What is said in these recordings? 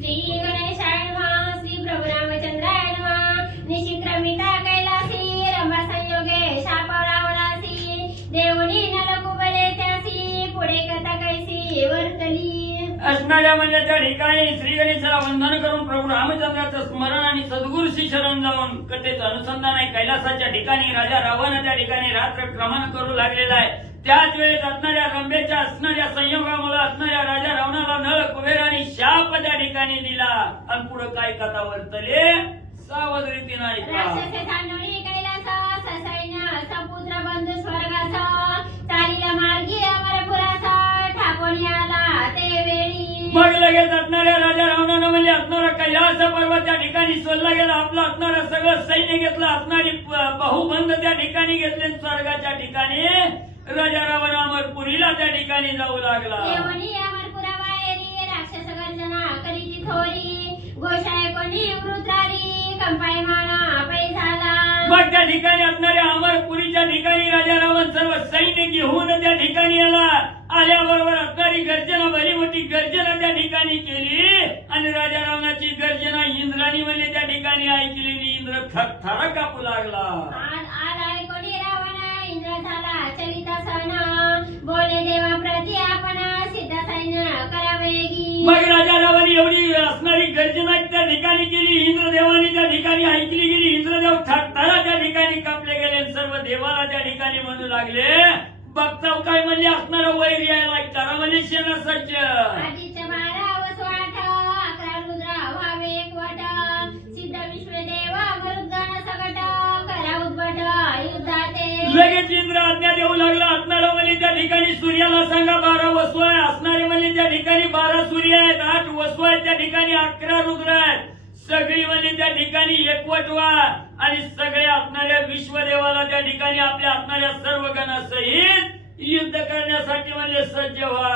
श्री गणेशाय नमः श्री प्रभू नमः निशिक्रमिता कैलासी रंभा संयोगे शाप रावणासी देवनी नलकुबले त्यासी पुढे कथा कैसी वर्तली। असणाऱ्या म्हणजे त्या ठिकाणी श्री गणेशाला वंदन करून प्रभू रामचंद्राचं स्मरण आणि सद्गुरूशी शरण जाऊन कथेचं अनुसंधान आहे. कैलासाच्या ठिकाणी राजा रावण त्या ठिकाणी रात्र क्रमण करू लागलेला आहे. त्याच वेळेस असणाऱ्या रंभेच्या असणाऱ्या संयोगामुळे असणाऱ्या राजा रावणाला नळ कुबेर आणि शाप त्या ठिकाणी दिला. आणि पुढे काय कथा वर्तले? सावध रीतीनं ऐका राक्षसे सांडोळी कैलास ससैन्य सपुत्र बंधू स्वर्गास चालीला मार्गी अमरपुरास ठाकोणी आला ते वेळी. मग लगेच असणाऱ्या राजा रावणानं म्हणजे असणारा कैलास पर्वत त्या ठिकाणी सोडला गेला. आपलं असणारं सगळं सैन्य घेतलं. असणारी बहुबंद त्या ठिकाणी घेतले स्वर्गाच्या ठिकाणी राजा रावण अमरपुरीला त्या ठिकाणी जाऊ लागला. देवणी अमरपुरा बाहेरी राक्षस गर्जना करीची थोरी गोशाय कोणी वृत्रारी कंपाई माना पैसाला. मग त्या ठिकाणी असणाऱ्या अमरपुरीच्या ठिकाणी राजा रावण सर्व सैन्य घेऊन त्या ठिकाणी आला. आल्याबरोबर असणारी गर्जना भली मोठी गर्जना त्या ठिकाणी केली. आणि राजा रावणाची गर्जना इंद्राणी म्हणजे त्या ठिकाणी ऐकली आणि इंद्र थरथरा कापू लागला. मग राजा रावणी एवढी असणारी गर्जना त्या ठिकाणी केली इंद्रदेवानी त्या ठिकाणी ऐकली गेली इंद्रदेव थरथरा त्या ठिकाणी कापले गेले सर्व देवाला त्या ठिकाणी म्हणू लागले. बघताव काय म्हणजे असणारा वैर यायला करा म्हणजे शेणा सज्ज लगेच इंद्र आज्ञा देऊ लागला. असणारा म्हणजे त्या ठिकाणी सूर्याला सांगा बारा वसू आहे असणारे त्या ठिकाणी बारा सूर्य आहेत आठ वसू आहेत त्या ठिकाणी अकरा रुद्र आहेत. सगळी म्हणजे त्या ठिकाणी एकवट व्हा आणि सगळे असणाऱ्या विश्वदेवाला त्या ठिकाणी आपल्या असणाऱ्या सर्व गणासहित युद्ध करण्यासाठी म्हणजे सज्ज व्हा.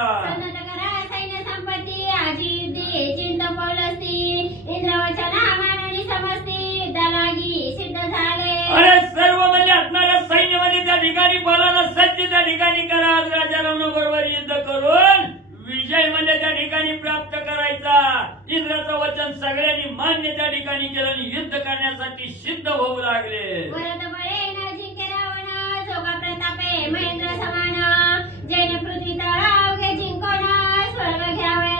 अरे सर्व म्हणजे असणाऱ्या सैन्य म्हणजे त्या ठिकाणी बलाला सज्ज त्या ठिकाणी करा. राजा बरोबर युद्ध करून विजय म्हणजे त्या ठिकाणी प्राप्त करायचा. इंद्राचं वचन सगळ्यांनी मान्य त्या ठिकाणी केलं आणि युद्ध करण्यासाठी सिद्ध होऊ लागले. महेंद्र समान जैन पृथ्वी जिंकोन स्वर्ग घ्यावे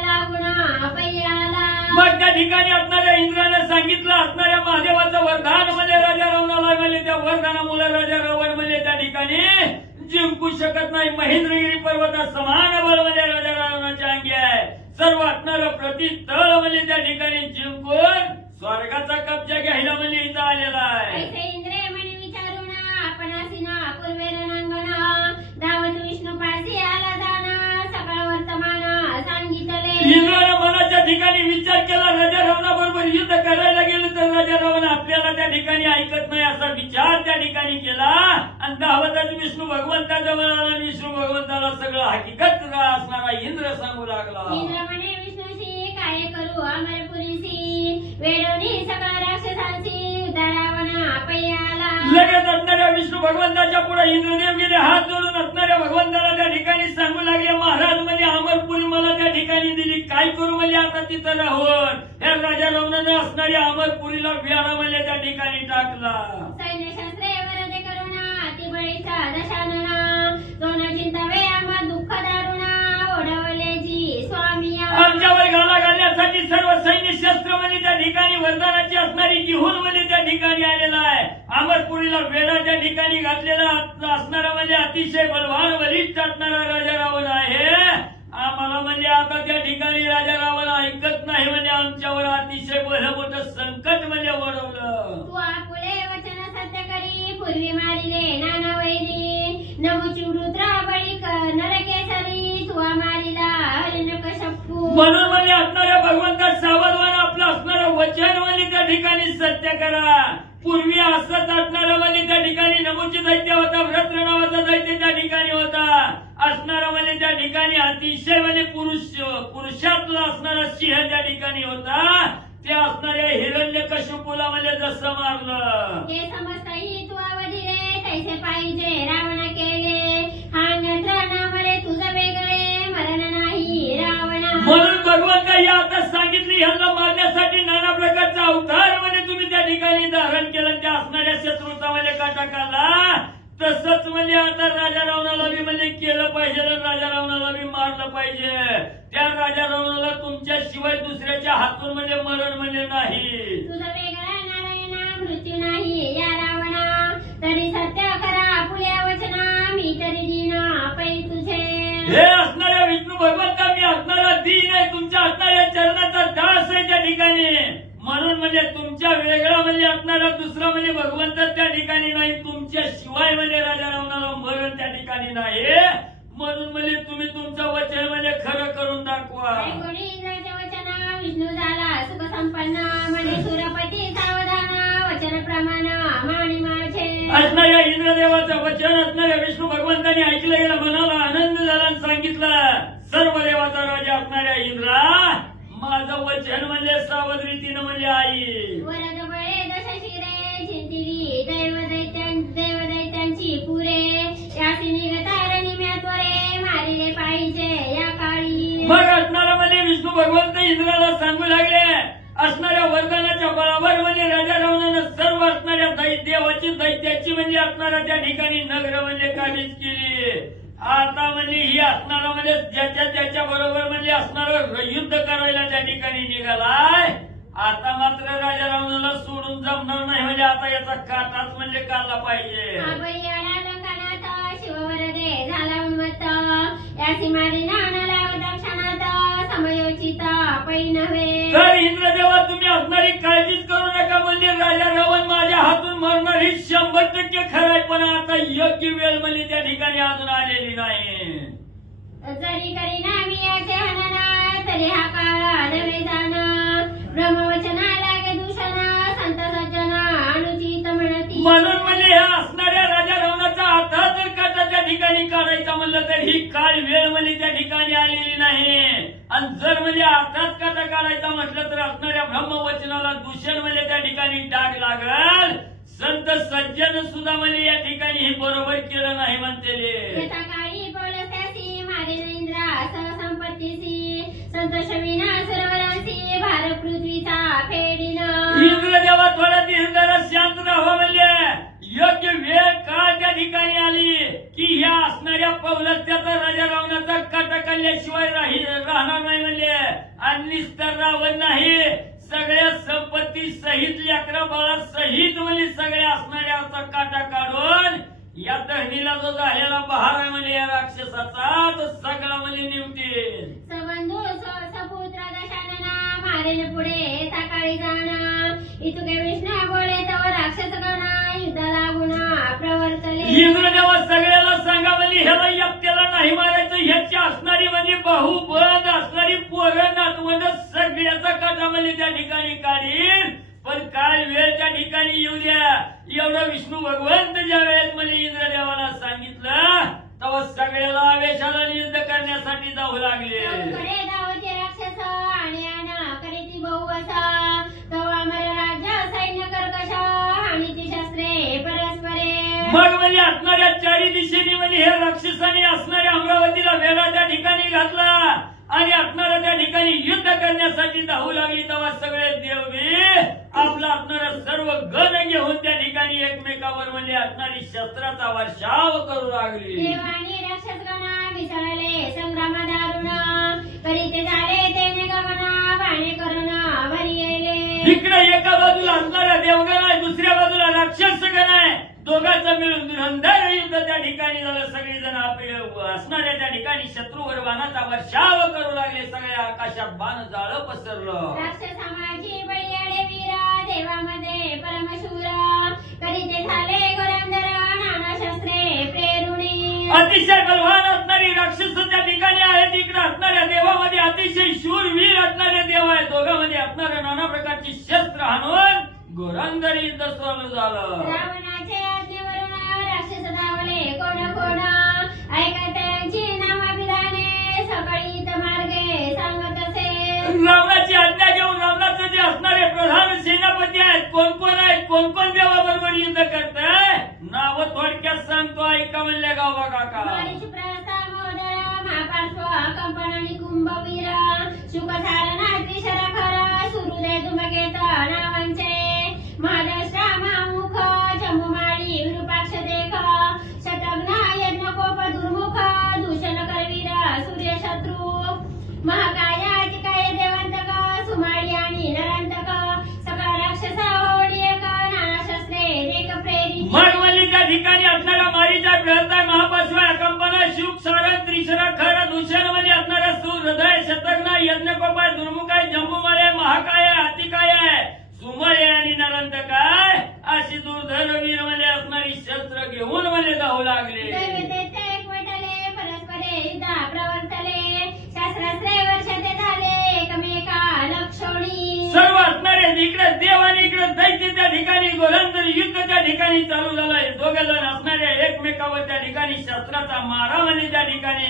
मग त्या ठिकाणी असणाऱ्या इंद्राने सांगितलं असणाऱ्या महादेवाचं वरदान म्हणजे राजा रावणाला म्हणजे त्या वरदानामुळे राजा रावण जिंकू शकत नाही. महेंद्रगिरी पर्वता समान बळ म्हणजे राजा रावणाच्या अंगी आहे. सर्व असणारं प्रति तळ म्हणजे त्या ठिकाणी जिंकून स्वर्गाचा कब्जा घ्यायला म्हणजे इथं आलेला आहे. ऐसे इंद्रे म्हणे विचारून आपणासी ना पूर्वे रणांगण धावत विष्णू पासी आला जाण. सकाळ वर्तमान सांगितले. इंद्राने मनाच्या ठिकाणी विचार केला राजा रावणाबरोबर युद्ध करायला गेलं तर राजा रावण आपल्याला त्या ठिकाणी ऐकत नाही असा विचार त्या ठिकाणी केला. आणि धावतच विष्णू भगवंताच्या मनाला विष्णू भगवंताला सगळं हकीकत असणारा सांगू लागला. इंद्र म्हणे विष्णूशी काय करू अमरपुरीसी वेळवणी सगळ्या राक्षसांची रावण पैयाला लगेच असणाऱ्या विष्णू भगवंताच्या पुढे गेले हात जोडून असणाऱ्या भगवंताला त्या ठिकाणी सांगू लागले महाराज म्हणजे अमरपुरी मला त्या ठिकाणी दिली. काय करू म्हणजे आता तिथं राहून? या राजा रावणाने असणाऱ्या अमरपुरीला विहारा म्हणजे त्या ठिकाणी टाकला. सैन्य शस्त्रे वरदे करुणा अतिबळीचा दशानना. दोन चिंतावे आम्हा दुःख घाला सर्व सैन्य शस्त्र म्हणजे त्या ठिकाणी वरदानाची असणारी जिहून म्हणजे त्या ठिकाणी आलेला आहे अमरपुरीला वेळाच्या ठिकाणी घातलेला असणारा म्हणजे अतिशय बलवान वरिष्ठ असणारा राजा रावण आहे. आम्हाला म्हणजे आता त्या ठिकाणी राजा रावण ऐकत नाही म्हणजे आमच्यावर अतिशय भलं मोठं संकट म्हणजे ओढवलं. पूर्वी मारिले नाना वैरी नमुची वृत्रा बळी नरकेसर म्हणून म्हणजे असणाऱ्या भगवंतात सावधवान आपलं असणारं वचन म्हणजे त्या ठिकाणी सत्य करा. पूर्वी असत असणारा म्हणजे त्या ठिकाणी नमुची दैत्य होता भ्रत्र नावाचा दैत्य त्या ठिकाणी होता. असणारा म्हणजे त्या ठिकाणी अतिशय म्हणजे पुरुष पुरुषातला असणारा सिंह त्या ठिकाणी होता. ते असणाऱ्या हिरण्य कशुपुला म्हणजे जसं मारलं. समजता ही तू आवडी रे तैसे पाहिजे रावण. सर्वांना या आता सांगितली ह्यांना मारण्यासाठी नाना प्रकारचा अवतार म्हणजे तुम्ही त्या ठिकाणी धारण केलं. त्या असणाऱ्या शत्रूचा म्हणजे काटाकाला. तसंच म्हणजे आता राजा रावणाला बी म्हणजे केलं पाहिजे राजा रावणाला बी मारलं पाहिजे. त्या राजा रावणाला तुमच्या शिवाय दुसऱ्याच्या हातून म्हणजे मरण म्हणजे नाही. तुझा वेगळा नाही या रावणा. करा पुढे वचना मी तरी दिना पै असणाऱ्या विष्णू भगवंत दीन आहे तुमच्या असणाऱ्या चरणाचा दास आहे त्या ठिकाणी. म्हणून म्हणजे तुमच्या वेगळा म्हणजे असणारा दुसरा म्हणजे भगवंत त्या ठिकाणी नाही तुमच्या शिवाय म्हणजे राजा रावणाला मरण त्या ठिकाणी नाही. म्हणून म्हणजे तुम्ही तुमचं वचन म्हणजे खरं करून दाखवा. विष्णू झाला सुख संपन्न म्हणे सुरपती सावधान वचन प्रमाण माणी माझे. असणाऱ्या इंद्रदेवाचं वचन असणाऱ्या विष्णू भगवंताने ऐकलं गेलं मनाला आनंद झाला आणि सांगितलं सर्व देवाचा राजा असणाऱ्या इंद्रा माझं वचन म्हणजे सावध रीतीनं म्हणजे आई. वरद बळे दश शिरे चिंतिली दैव दैत्यां देव दैत्यांची पुरे. यासी निगतार निम्यात्वरे मारिले पाहिजे या काळी. मग असणारा म्हणजे विष्णू भगवंत इंद्राला सांगू लागले असणाऱ्या वरदानाच्या बळावर म्हणजे राजा रावणानं सर्व असणाऱ्या दै- देवाची दैत्याची म्हणजे असणाऱ्या त्या ठिकाणी नगर म्हणजे काबीज केली. आता म्हणजे ही असणारा म्हणजे ज्याच्या त्याच्या बरोबर म्हणजे असणारं युद्ध करायला त्या ठिकाणी निघालाय. आता मात्र राजा रावणाला सोडून जमणार नाही म्हणजे आता याचा काटाच म्हणजे काढला पाहिजे. तर इंद्रदेवा तुम्ही असणारी काळजीच करू नका. योग्य वेळ म्हणजे त्या ठिकाणी अजून आलेली नाही. जरी करी नामी याचे हनना तरी हा काळ दूषण संत सज्जन अनुचित म्हणती. म्हणून म्हणजे ह्या असणाऱ्या राजा रावणाचा अर्थ जर का त्या ठिकाणी काढायचा म्हणलं तर ही काळ वेळ म्हणजे त्या ठिकाणी आलेली नाही. आणि जर म्हणजे अर्थात काटा काढायचा म्हटलं तर असणाऱ्या ब्रह्मवचनाला दूषण म्हणजे त्या ठिकाणी डाग लागल. संत सज्जन सुद्धा म्हणजे या ठिकाणी हे बरोबर केलं नाही म्हणते यथा काळी पौलस्यासी मारे इंद्रा सहसंपत्तीसी संतोष विना सुरवरांसी भार पृथ्वीचा फेडिन. इंद्रदेवा थोडा शांत राहावं म्हणजे योग्य वेळ काळ त्या ठिकाणी आली की ह्या असणाऱ्या पौलस्त्याचा राजा रावणाचा काटा काढल्याशिवाय राही राहणार नाही म्हणजे आणि रावण नाही. सगळ्या संपत्ती सहित लेकरा बाळा सहित म्हणजे सगळ्या असणाऱ्या असा काटा काढून या दहनीला जो झालेला बहार आहे म्हणजे या राक्षसाचा तो सगळा म्हणजे निवतील सबंधू स- सपुत्र दशानना मारेन पुढे सकाळी जाण. इतुके विष्णू बोले तव राक्षस गण युद्ध लागून प्रवर्तले. इंद्रदेवा सगळ्याला सांगा म्हणजे ह्याला एकट्याला नाही मारायचं ह्याची असणारी म्हणजे असणारी पोरं नातवंड सगळ्याचा काटा म्हणजे त्या ठिकाणी काढील पण काय वेळ त्या ठिकाणी येऊ द्या. एवढं विष्णू भगवंत ज्या वेळेस म्हणजे इंद्रदेवाला सांगितलं तेव्हा सगळ्याला आवेशाला युद्ध करण्यासाठी जाऊ लागले. मग म्हणजे असणाऱ्या चारी दिशेने म्हणजे हे राक्षसाने असणाऱ्या अमरावतीला वेळाच्या ठिकाणी घातला. आणि असणाऱ्या त्या ठिकाणी युद्ध करण्यासाठी धावू लागली तेव्हा सगळे देवबी. आपला असणारा सर्व गण घेऊन त्या ठिकाणी एकमेकावर म्हणजे असणारी शस्त्राचा वर्षाव करू लागली. देवानी राक्षस गण मिसळले संग्राम दारुण करीते झाले तेने गमन बाणे करून भरी येले. इकडे एका बाजूला असणारा देवगण आहे दुसऱ्या बाजूला राक्षस गण आहे. दोघांचं मिळून धुरंधर युद्ध त्या ठिकाणी झालं. सगळी जण आपले असणाऱ्या त्या ठिकाणी शत्रूवर बाणाचा वर्षाव करू लागले. सगळ्या आकाशात बाण जाळ पसरलं. राक्षसामाची बळीयाडे वीर देवामध्ये परमशूर. करीते झाले गोरंदर नाना शस्त्रे प्रेरुणी. अतिशय बलवान असणारी राक्षस त्या ठिकाणी आहेत इकडे असणाऱ्या देवामध्ये अतिशय शूरवीर असणारे देव आहेत दोघांमध्ये असणाऱ्या नाना प्रकारची शस्त्र हाणून गोरांदर युद्ध सुरू झालं. रावणाचे आज्ञेवरून राक्षस धावले. कोण कोण? ऐकत त्यांची नामाभिधाने. सकाळी मार्गे सांगत असे. रावणाची आज्ञा घेऊन रावणाचे जे असणारे प्रधान सेनापती आहेत कोण कोण आहेत? कोण कोण देवाबरोबर युद्ध करताय? नाव थोडक्यात सांगतो ऐका म्हणले गावा काका. महापार्श्व कंपन आणि कुंभवीर. शुकधारणा त्रिशरखर सुरुदे धुमकेत नावांचे मादश्रामामुख चमुमाळी विरूपाक्ष यज्ञकोप दुर्मुख दूषण करवीर सूर्यशत्रू महाकाय अतिकाय देवांतक सुमाळी आणि नरांतक सकाळ राक्षस होडियक नाना शस्त्रे देख प्रेरी मनवलिका ठिकाणी असणारा मारीचा हृदय शतग्न यज्ञकोपाय दुर्मुखाय जम्बूमारे महाकाय अतिकाय सुमय येणाऱ्यांचं काय? अशी दुर्धर वीरमध्ये असणारी शस्त्र घेऊन मध्ये जाऊ लागले. ठिकाणी चालू झालंय. दोघे जण असणाऱ्या एकमेकावर त्या ठिकाणी शस्त्राचा मारा म्हणजे त्या ठिकाणी.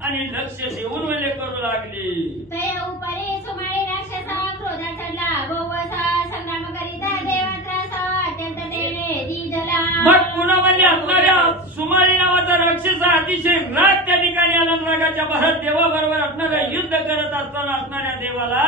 आणि लक्ष देऊन म्हणजे करू लागली. सुमारी नावाचा राक्षस अतिशय राग त्या ठिकाणी आनंद रागाच्या भरत देवाबरोबर असणारं युद्ध करत असताना असणाऱ्या देवाला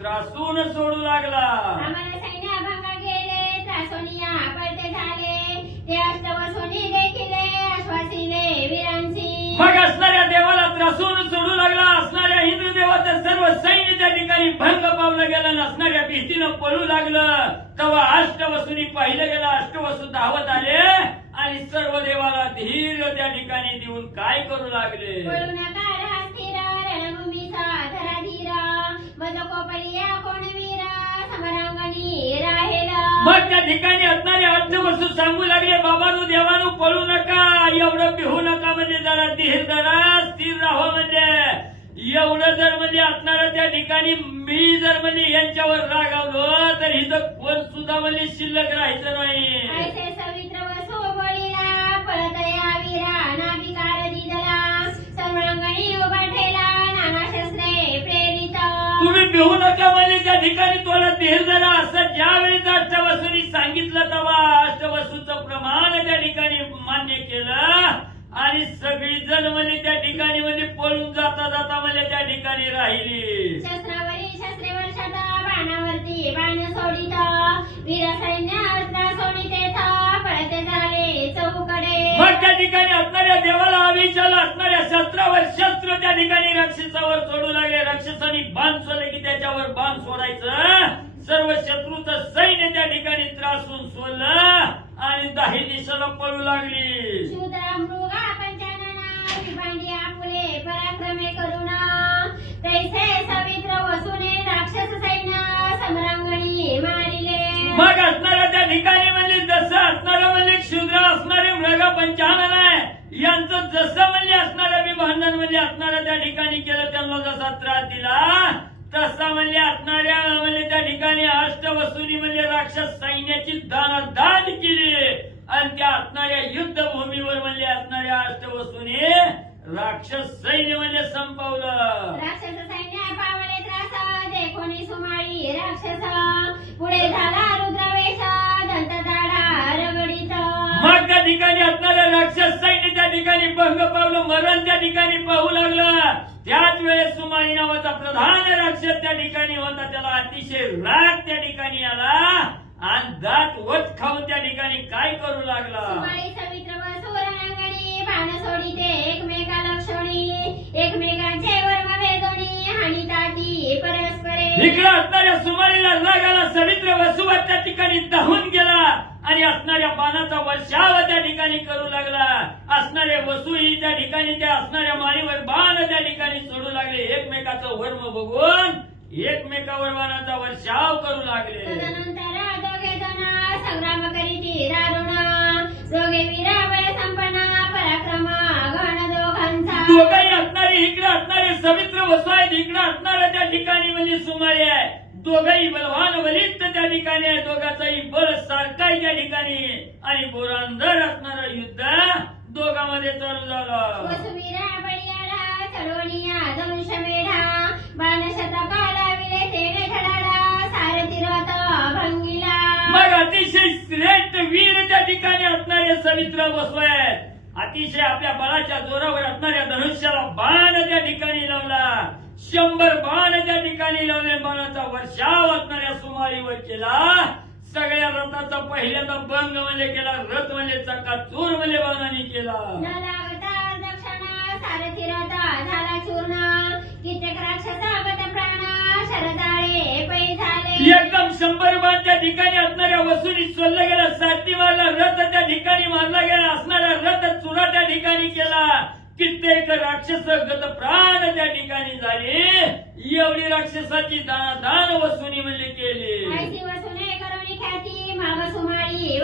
त्रासून सोडू लागला. आम्हाला सैन्य अभंग गेले त्रासोनिया पळते झाले ते अष्टवसुनी देखील आश्वासिले वीरांची. मग असणाऱ्या देवाला त्रासून सोडू लागला. असणाऱ्या हिंदू देवाचं सर्व सैन्य त्या ठिकाणी भंग पावलं गेलं आणि असणाऱ्या भीतीनं पळू लागलं. तेव्हा अष्टवसूनी पाहिलं गेलं. अष्टवसू धावत आले. आणि सर्व देवाला धीर त्या ठिकाणी देऊन काय करू लागले? मग त्या ठिकाणी असणारे अर्थवस्तू सांगू लागले बाबानू देवानू पळू नका. एवढं भिवू नका म्हणजे जरा धीर धरा स्थिर राहा म्हणजे. एवढं जर म्हणजे असणार त्या ठिकाणी मी जर म्हणजे यांच्यावर रागावलो तर इथं कोण सुद्धा म्हणजे शिल्लक राहायचं नाही. बळीला पळत या दिदला समरांगणी उभा ठेला नाना शस्त्रे प्रेरित तुम्ही भिवू नका म्हणजे त्या ठिकाणी तुला धीर झाला असं ज्या वेळेचा अष्टवसूनी सांगितलं तेव्हा अष्टवसूचं प्रमाण त्या ठिकाणी मान्य केलं. आणि सगळी जण म्हणजे त्या ठिकाणी म्हणजे पळून जाता जाता म्हणजे त्या ठिकाणी राहिली. बाण सोडित वीर सैन्य अस्त्र सोडितेथ पळते झाले चौकडे. मग त्या ठिकाणी असणाऱ्या देवाला अभिषाल असणाऱ्या शस्त्रावर शस्त्र त्या ठिकाणी राक्षसावर सोडू लागले. राक्षसाने बाण सोडले की त्याच्यावर बाण सोडायचं. सर्व शत्रूचं सैन्य त्या ठिकाणी त्रासून सोडलं आणि दाही दिशेला पळू लागली. शूद्र मृगा पंचानना विभांडी आपुले पराक्रमे करुणा मग असणाऱ्या त्या ठिकाणी म्हणजे जसं असणार म्हणजे क्षुद्र असणारे मृग पंचानन आहे. यांचं जसं म्हणजे असणारं भांडण म्हणजे असणारा त्या ठिकाणी केलं त्यांना जसा त्रास दिला तसा म्हणजे असणाऱ्या म्हणजे त्या ठिकाणी अष्टवसुनी म्हणजे राक्षस सैन्याची दानदान केली. आणि त्या असणाऱ्या युद्धभूमीवर म्हणजे असणाऱ्या अष्टवसूने राक्षस सैन्य म्हणजे संपवलं. राक्षस सैन्य देखोनी सुमाळी राक्षस? पुढे झाला रुद्रवेश दंत दाडा मग त्या ठिकाणी असणाऱ्या राक्षस सैन्य त्या ठिकाणी भंग पावलं मरण त्या ठिकाणी पाहू लागलं. त्याच वेळेस सुमाई नावाचा प्रधान राक्षस त्या ठिकाणी होता. त्याला अतिशय राग त्या ठिकाणी आला. आणि दात वत खाऊन त्या ठिकाणी काय करू लागला? सुमाळी सवित्र व एकमेका लक्षणी एकमेकांचे वर्म परस्परे इकडे असणाऱ्या सुमारीला राग आला सवित्र वसुवा त्या ठिकाणी धावून गेला आणि असणाऱ्या बाणाचा वर्षाव त्या ठिकाणी करू लागला. असणारे वसुही त्या ठिकाणी त्या असणाऱ्या माळीवर बाण त्या ठिकाणी सोडू लागले. एकमेकाचं वर्म बघून एकमेकावर बाणाचा वर्षाव करू लागला. सवित्र वसू आहेत. इकडे असणारे त्या ठिकाणी म्हणजे सुमारे आहे. दोघही बलवान बलिष्ठ त्या ठिकाणी आहे. दोघाचाही बल सारखा त्या ठिकाणी. आणि बोरांदर असणारं युद्ध दोघांमध्ये चालू झालं. मग अतिशय श्रेष्ठ वीर त्या ठिकाणी असणारे सवित्र बसू आहेत. अतिशय आपल्या बळाच्या जोरावर असणाऱ्या धनुष्याला बाण त्या ठिकाणी लावला. शंभर बाण त्या ठिकाणी लावले. बाणाचा वर्षाव असणाऱ्या सुमारीवर केला. सगळ्या रथाचा पहिल्यांदा भंग म्हणजे केला. रथ म्हणजे चूर म्हणजे बाणाने केला. सारथी रथ झाला चूर्ण. कित्येक राक्षसा प्राणा एकदम शंभर त्या ठिकाणी असणाऱ्या वसुली सोडलं गेला साती मारला रथ त्या ठिकाणी मारला गेला असणारा रथ चुरा त्या ठिकाणी केला. कित्येक राक्षस गत प्राण त्या ठिकाणी झाले. एवढी राक्षसाची दान वसुनी म्हणजे केली. माग सुमाळी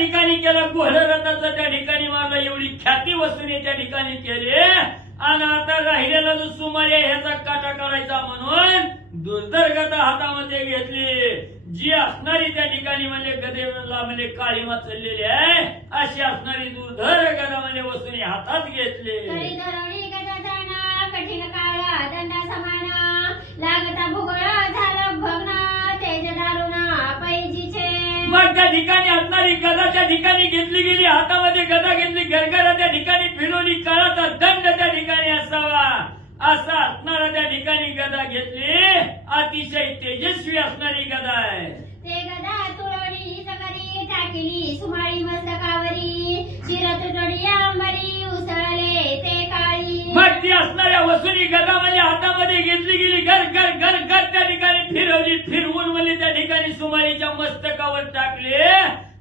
ठिकाणी केलं रथ त्या ठिकाणी केला एवढी ख्याती वस्तूने त्या ठिकाणी केली. आणि आता राहिलेला जो सुमारे ह्याचा काटा काढायचा म्हणून दुर्धर गदा हातामध्ये घेतली. जी असणारी त्या ठिकाणी म्हणजे गदेला म्हणजे काळीमा चाललेली आहे अशी असणारी दुर्धर गदा म्हणजे वस्तूने हातात घेतली. कठीण काळ दंडा समान लागता भूगोळ झालं भगना मग ठिकाणी असणारी गदाच्या ठिकाणी घेतली गेली हातामध्ये गदा घेतली गरगरा त्या ठिकाणी फिरवली काळाचा दंड त्या ठिकाणी असावा. असा असणारा त्या ठिकाणी गदा घेतली अतिशय तेजस्वी असणारी गदा आहे. ते गदा तुळवणी सकाळी टाकली सुमाळी मस्तकावरी शिरत अंबरी उसळले ते काळी मग असणाऱ्या वसुली गदामध्ये हातामध्ये घेतली गेली घर घर घर घर त्या ठिकाणी फिरवली. फिरवून म्हणजे त्या ठिकाणी सुमारीच्या मस्तकावर टाकले.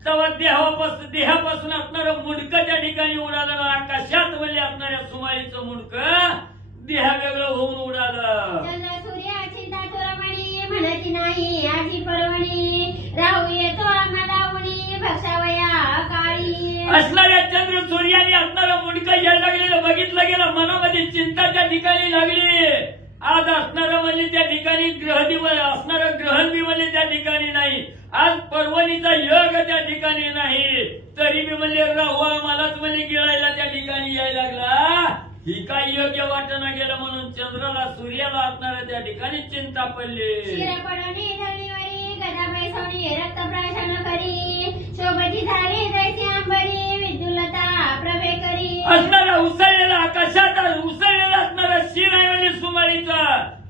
तेव्हा देहापासून देहापासून असणारं मुंडक त्या ठिकाणी उडालं आकाशात म्हणजे असणाऱ्या सुमारीचं मुंडक देहा वेगळं होऊन उडालं. म्हणायची नाही आजी परवणी राहू येतो आम्हाला गेला मनामध्ये चिंता त्या ठिकाणी लागली. आज असणारं म्हणजे त्या ठिकाणी ग्रह दिवस असणारं ग्रहण बी म्हणजे त्या ठिकाणी नाही. आज पर्वणीचा योग त्या ठिकाणी नाही. तरी बी म्हणजे राहू मलाच म्हणजे गिळायला त्या ठिकाणी यायला लागला. ही काय योग्य वाटणं गेलं म्हणून चंद्राला सूर्याला असणाऱ्या त्या ठिकाणी चिंता पडली. गदाबाई सोनी रक्त प्राशन करी. शोभती झाली जायची आंबरी. असणारा उसळलेला आकाशात उसळलेला असणारा शिर आहे म्हणजे सुमारीचा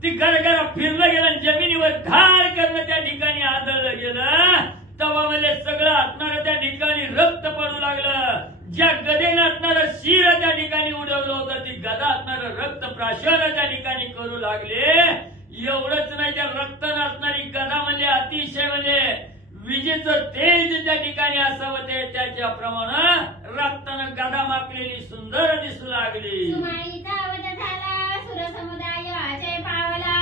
ती गरगरा फिरलं गेलं जमिनीवर धाड करणं त्या ठिकाणी आदळलं गेलं. तवा म्हणजे सगळं असणारं त्या ठिकाणी रक्त पडू लागलं. ज्या गदेनं असणारं शिर त्या ठिकाणी उडवलं होतं ती गदा असणारं रक्त प्राशन त्या ठिकाणी करू लागले. एवढंच नाही त्या रक्त असणारी गदा म्हणजे अतिशय म्हणजे विजेचं तेज त्या ठिकाणी असावं ते त्याच्या प्रमाणात रक्तानं गदा माकलेली सुंदर दिसू लागली. सुमाळीचा वध झाला सुर समुदाय जय पावला.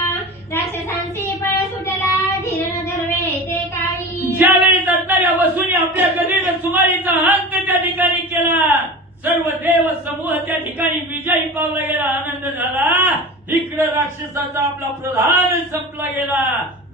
राक्षसांची पळ सुटला धीर न धरवे ते काळी. ज्यावेळी वसूनी आपल्या गदीनं सुमारीचा अंत त्या ठिकाणी केला सर्व देव समूह त्या ठिकाणी विजयी पावला गेला आनंद झाला. इकडे राक्षसाचा आपला प्रधान संपला गेला.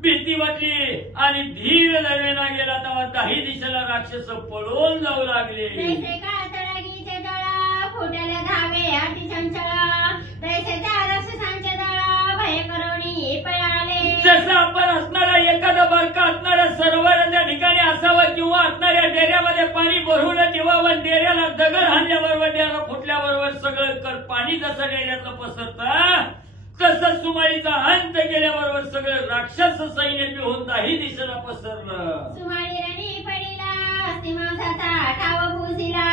भीती वाटली आणि धीर धरवेना गेला तेव्हा काही दिशेला राक्षस पळून जाऊ लागले. तैसे का तळागीचे दळा फुटले धावे अति चंचळ. तैसे त्या राक्षसांचे दळा भय करोनी पळाले. जसं आपण असणारा एखादा बारका असणारा सरोवर त्या ठिकाणी असावं किंवा असणाऱ्या डेऱ्यामध्ये पाणी भरून ठेवावं डेऱ्याला दगड हाणल्याबरोबर डेरा फुटल्याबरोबर सगळं कर. पाणी जसं डेऱ्याचं पसरतं तसं सुमारीचा अंत केल्याबरोबर सगळं राक्षस सैन्य पिऊन काही दिशेला पसरलं. सुमाळी रणी पडिला अस्ति मांसाचा ठाव भुसिला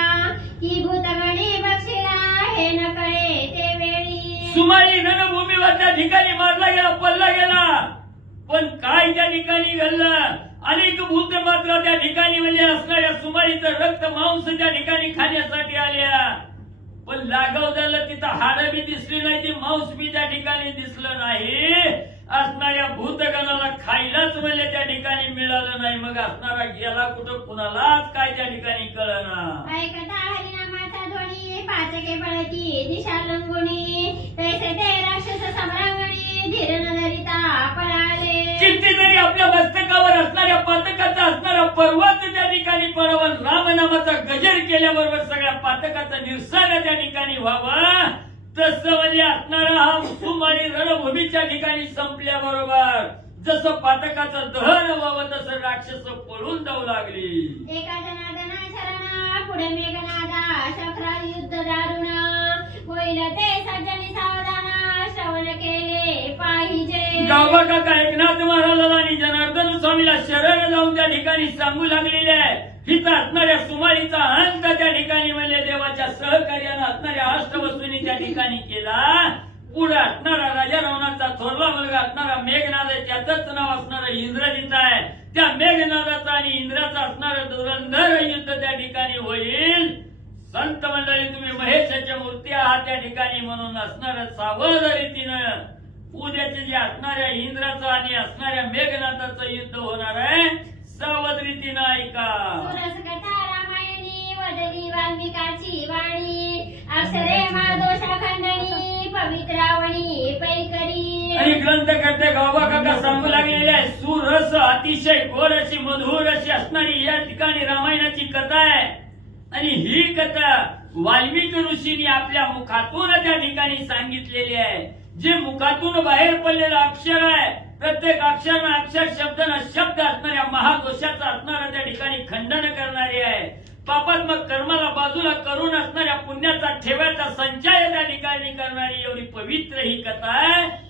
ही भूतगणी बक्षिला हे न कळे ते वेळी. सुमारी रणभूमीवर त्या ठिकाणी मारला गेला पडला गेला. पण काय त्या ठिकाणी घडलं? अनेक भूत मात्र त्या ठिकाणी म्हणजे असणाऱ्या सुमारीचं रक्त मांस त्या ठिकाणी खाण्यासाठी आल्या. पण लागाव झालं तिथं हाड बी दिसली नाही ती मांस बी त्या ठिकाणी दिसलं नाही. असणाऱ्या भूतगणाला खायलाच म्हणजे त्या ठिकाणी मिळालं नाही. मग असणारा गेला कुठं कुणालाच काय त्या ठिकाणी कळना. ऐकता हरिनामाचा ध्वनी पाचके पळती दिशा लंगुनी तैसे ते राक्षस सम्रांगणी धीर न धरिता पळाले कितीतरी आपल्या मस्तकावर असणाऱ्या पातकाचा असणारा पर्वत त्या ठिकाणी पडावं रामनामाचा गजर केल्याबरोबर सगळ्या पातकाचा निरसन त्या ठिकाणी व्हावं. तसं म्हणजे असणारा हा सुमारी रणभूमीच्या ठिकाणी संपल्याबरोबर जसं पातकाचं दहन व्हावं तसं राक्षस पळून जाऊ लागली. एका जनार्दना शरणा पुढे मेघनादा शक्रा युद्ध दारुण. होईल ते सज्जनी सावधान श्रवण केले पाहिजे. गावा काका एकनाथ महाराजाला आणि जनार्दन स्वामीला शरण जाऊन त्या ठिकाणी सांगू लागलेले आहे. तिथं असणाऱ्या सुमारीचा अंत त्या ठिकाणी म्हणजे देवाच्या सहकार्यानं असणाऱ्या अष्टवस्तूंनी त्या ठिकाणी केला. पुढे असणारा राजा रावणाचा थोरला वर्ग असणारा मेघनाद आहे त्याचंच नाव असणारा इंद्रजित आहे. त्या मेघनादाचा आणि इंद्राचा असणारा धुरंधर युद्ध त्या ठिकाणी होईल. संत मंडळी तुम्ही महेशाच्या मूर्ती आहात त्या ठिकाणी म्हणून असणारं सावध रीतीनं उद्याचे जे असणाऱ्या इंद्राचं आणि असणाऱ्या मेघनाथाचं युद्ध होणार आहे सावध रीतीनं ऐका वाल्मिकाची वाणी अक्षरे गावा काका सांगू लागलेले आहे सुरस अतिशय गोड अशी मधुर अशी असणारी या ठिकाणी रामायणाची कथा आहे. आणि ही कथा वाल्मिकी ऋषीने आपल्या मुखातून त्या ठिकाणी सांगितलेली आहे. जे मुखातून बाहेर पडलेलं अक्षर आहे प्रत्येक अक्षर अक्षर शब्द न शब्द असणाऱ्या महादोषाचा असणारा त्या ठिकाणी खंडन करणारी आहे. पापात्मक कर्माला बाजूला करून असणाऱ्या पुण्याचा ठेव्याचा संचय त्या ठिकाणी करणारी एवढी पवित्र ही कथा आहे.